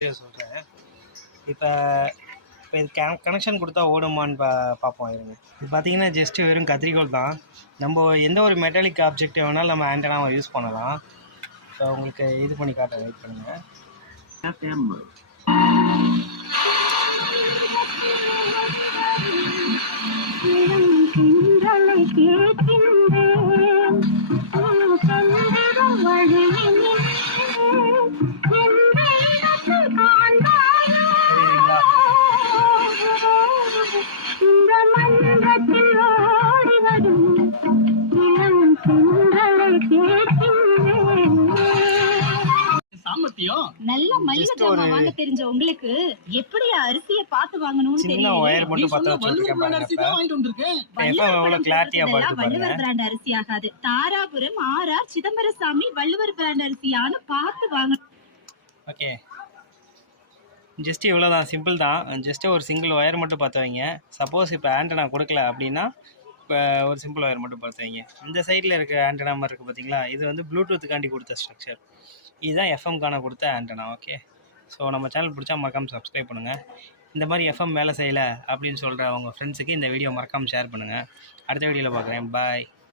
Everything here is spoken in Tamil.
சொல்கிறேன். இப்போ இப்போ இது கனெக்ஷன் கொடுத்தா ஓடுமான்னு பார்ப்போம் இருங்க. இது பார்த்தீங்கன்னா ஜஸ்ட்டு வெறும் கத்திரிக்கோள் தான். நம்ம எந்த ஒரு மெட்டாலிக் ஆப்ஜெக்ட் வேணாலும் நம்ம ஆண்டனாவை யூஸ் பண்ணலாம். ஸோ உங்களுக்கு இது பண்ணி காட்ட வெயிட் பண்ணுங்கள். நல்ல மளிகை ஜாமான் வாங்க தெரிஞ்ச உங்களுக்கு எப்படி அரிசியை பார்த்து வாங்கணும்னு தெரியும். வள்ளுவர் பிராண்ட் அரிசி ஆகாது. தாராபுரம் ஆர்ஆர் சிதம்பரசாமி வள்ளுவர் பிராண்ட் அரிசியானு பார்த்து வாங்கணும். ஓகே, ஜஸ்ட் இவ்வளோதான், சிம்பிள் தான். ஜஸ்ட்டு ஒரு சிங்கிள் ஒயர் மட்டும் பார்த்து வைங்க. சப்போஸ் இப்போ ஆண்டனா கொடுக்கல அப்படின்னா இப்போ ஒரு சிம்பிள் ஒயர் மட்டும் பார்த்து வைங்க. இந்த சைடில் இருக்க ஆண்டனா மாதிரி இருக்குது பார்த்தீங்களா, இது வந்து ப்ளூடூத்துக்காண்டி கொடுத்த ஸ்ட்ரக்சர். இதுதான் எஃப்எம்கான கொடுத்த ஆண்டனா. ஓகே, ஸோ நம்ம சேனல் பிடிச்சா மறக்காமல் சப்ஸ்கிரைப் பண்ணுங்கள். இந்த மாதிரி எஃப்எம் வேலை செய்யலை அப்படின்னு சொல்கிற அவங்க ஃப்ரெண்ட்ஸுக்கு இந்த வீடியோ மறக்காமல் ஷேர் பண்ணுங்கள். அடுத்த வீடியோவில் பார்க்குறேன். பாய்.